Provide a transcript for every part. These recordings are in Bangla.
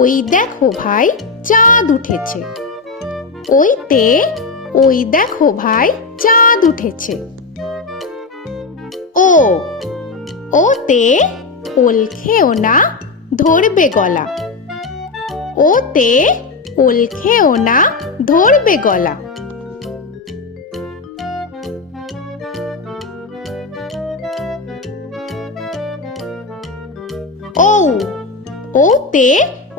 ওই দেখো ভাই চাঁদ উঠেছে ওইতে ওই দেখো ভাই চাঁদ উঠেছে ও ওতে ওল খেও না ধরবে গলা ওতে ওল খেও না ধরবে গলা ও ওতে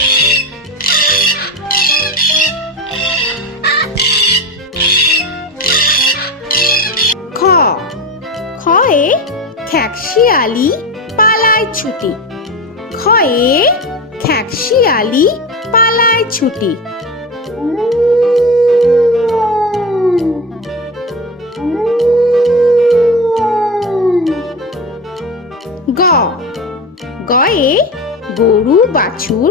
খ খয়ে খ্যাকশিয়ালি পালায় ছুটি খয়ে খ্যাকশিয়ালি পালায় ছুটি গ গয়ে গরু বাছুর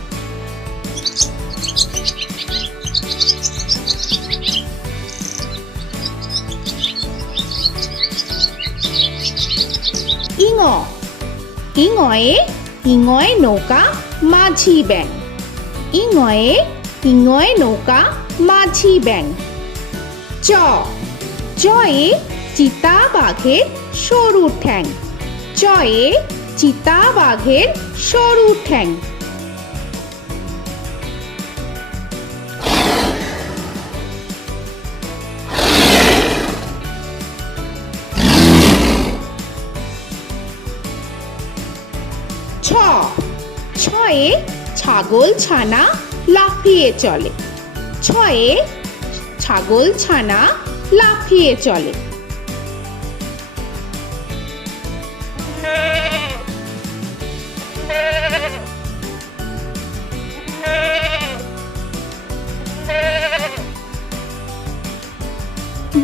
ইঙয়ে ইঙয়ে নৌকা মাঝি ব্যাং ইঙয়ে ইঙয়ে নৌকা মাঝি ব্যাং চ চয়ে চিতা বাঘের সরু ঠ্যাং চয়ে চিতা বাঘের সরু ঠ্যাং ছয়ে ছাগল ছানা লাফিয়ে চলে ছয়ে ছাগল ছানা লাফিয়ে চলে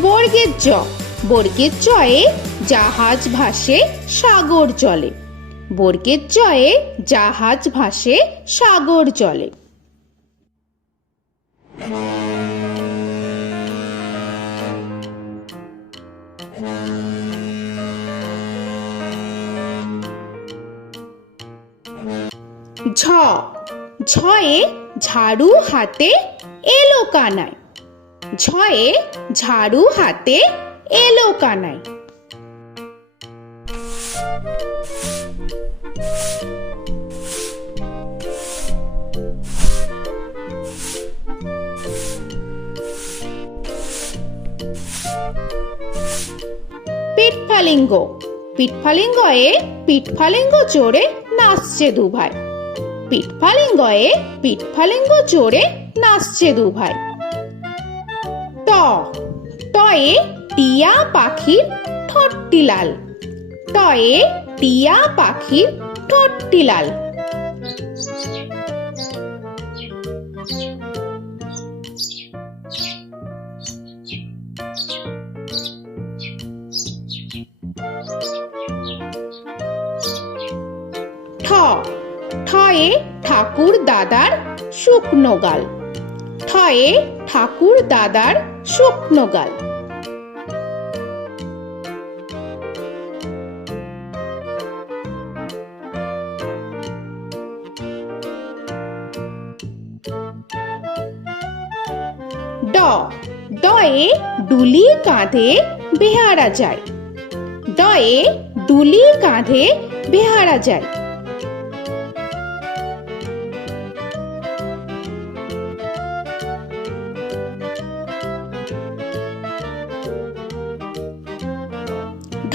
বর্গের জ বর্গের জয়ে জাহাজ ভাসে সাগর জলে বর্গের জয়ে জাহাজ ভাসে সাগর জলে ঝ ঝয়ে ঝাড়ু হাতে এলো কানায় ঝয়ে ঝাড়ু হাতে এলো কানায় পিটফালিঙ্গ পিটফালিঙ্গয়ে পিটফালিঙ্গ চড়ে নাচছে দু ভাই পিটফালিঙ্গয়ে পিটফালিঙ্গ চড়ে নাচছে দু ভাই ট টয়ে টিয়া পাখির ঠোঁটটি লাল টয়ে টিয়া পাখির ঠোঁটটি লাল ঠাকুর দাদার শুকনো গাল ঠয়ে ঠাকুর দাদার শুকনো গাল ড ডয়ে ডুলি কাঁধে বেহারা যায় ডয়ে দুলি কাঁধে বেহারা যায়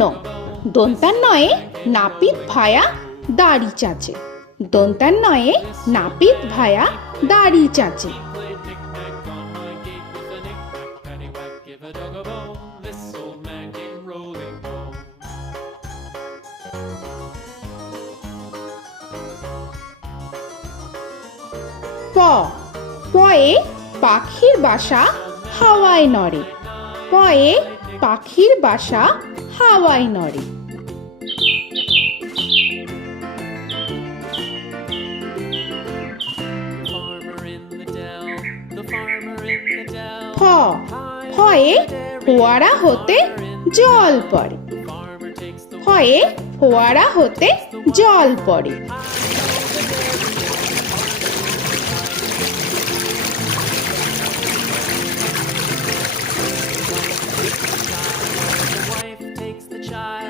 ন নয়ে নাপিত ভায়া দাড়ি চাচে নয়ে নাপিত ভায়া দাড়ি চাচে প পয়ে পাখির বাসা হাওয়ায় নড়ে পয়ে পাখির বাসা হাওয়ায় নড়ে খ হয়ে ফোয়ারা হতে জল পড়ে হয়ে ফোয়ারা হতে জল পড়ে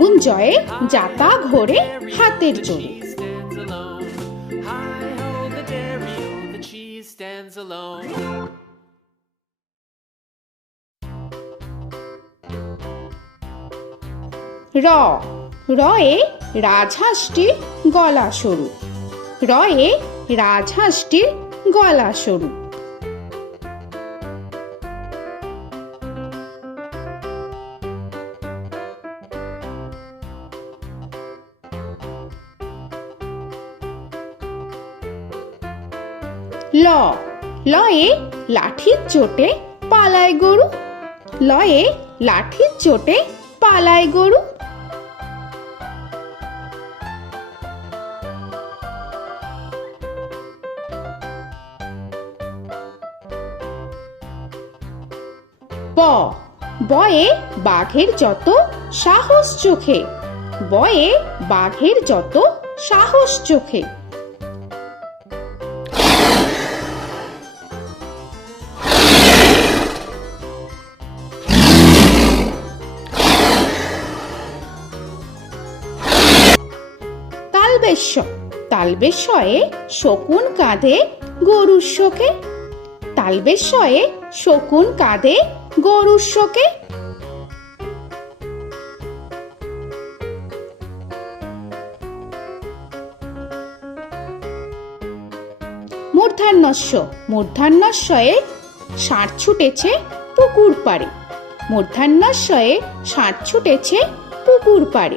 মৃত্যুঞ্জয়ে যাতা ঘোরে হাতের জোরে stands র রয়ে রাজহাঁসটির গলা সরু রয়ে রাজহাঁসটির গলা সরু ল লয়ে লাঠির চোটে পালায় গরু লয়ে লাঠির চোটে পালায় গরু ব বয়ে বাঘের যত সাহস চোখে বয়ে বাঘের যত সাহস চোখে তালবেশ্য তালবেশয়ে শকুন কাঁধে গরুর শোকে তালবেশ্বয়ে শকুন কাঁধে গরুর শোকে মূর্ধান্যস্য মূর্ধান্যস্যয়ে ষাঁড় ছুটেছে পুকুর পাড়ে মূর্ধান্যস্যয়ে ষাঁড় ছুটেছে পুকুর পাড়ে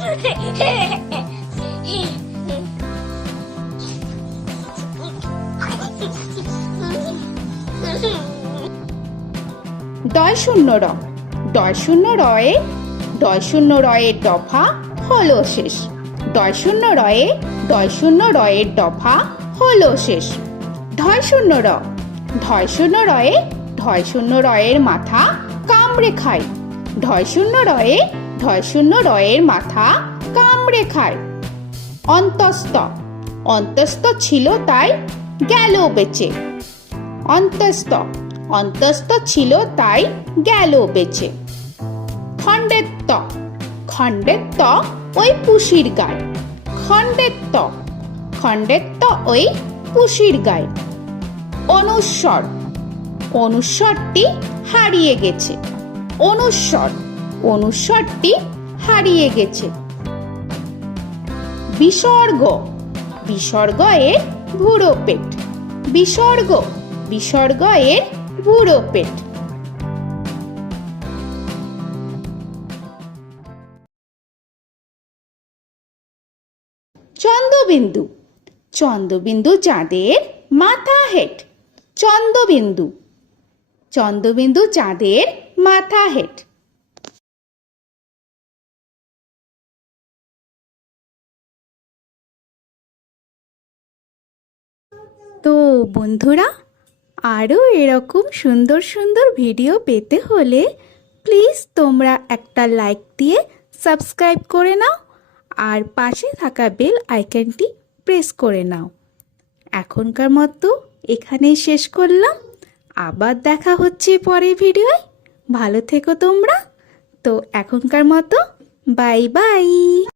দয় শূন্য র দয় শূন্য রয়ে দয় শূন্য রয়ের দফা হলো শেষ দয় শূন্য রয়ে দয় শূন্য রয়ের দফা হলো শেষ ধয় শূন্য র ধয় শূন্য রয়ে ধয় শূন্য রয়ের মাথা কামড়ে খায় ধয় শূন্য রয়ে ধয়শূন্য রয়ের মাথা কামড়ে খায় অন্তস্ত অন্তস্ত ছিল তাই গেল বেঁচে অন্তস্ত অন্তস্ত ছিল তাই গেল বেঁচে খণ্ডেত্ব খণ্ডেত্ব ওই পুষির গায় খণ্ডেত্ব খণ্ডেত্ব ওই পুষির গায় অনুস্বর অনুস্বরটি হারিয়ে গেছে অনুস্বর অনুসরটি হারিয়ে গেছে বিসর্গ বিসর্গ এর ভুড়ো পেট বিসর্গ বিসর্গ এর ভুড়ো পেট চন্দ্রবিন্দু চন্দ্রবিন্দু চাঁদের মাথা হেট চন্দ্রবিন্দু চন্দ্রবিন্দু চাঁদের মাথা হেট তো বন্ধুরা আরও এরকম সুন্দর সুন্দর ভিডিও পেতে হলে প্লিজ তোমরা একটা লাইক দিয়ে সাবস্ক্রাইব করে নাও আর পাশে থাকা বেল আইকনটি প্রেস করে নাও এখনকার মতো এখানেই শেষ করলাম আবার দেখা হচ্ছে পরের ভিডিওয় ভালো থেকো তোমরা তো এখনকার মতো বাই বাই